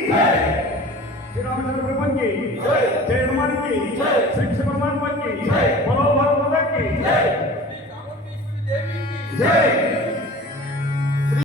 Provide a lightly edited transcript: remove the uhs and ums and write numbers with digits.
श्री रामचंद्र प्रभु की जय हनुमान की श्री कृष्ण परमात्मा की बोलो भारत माता की श्री चामुंडेश्वरी देवी की जय।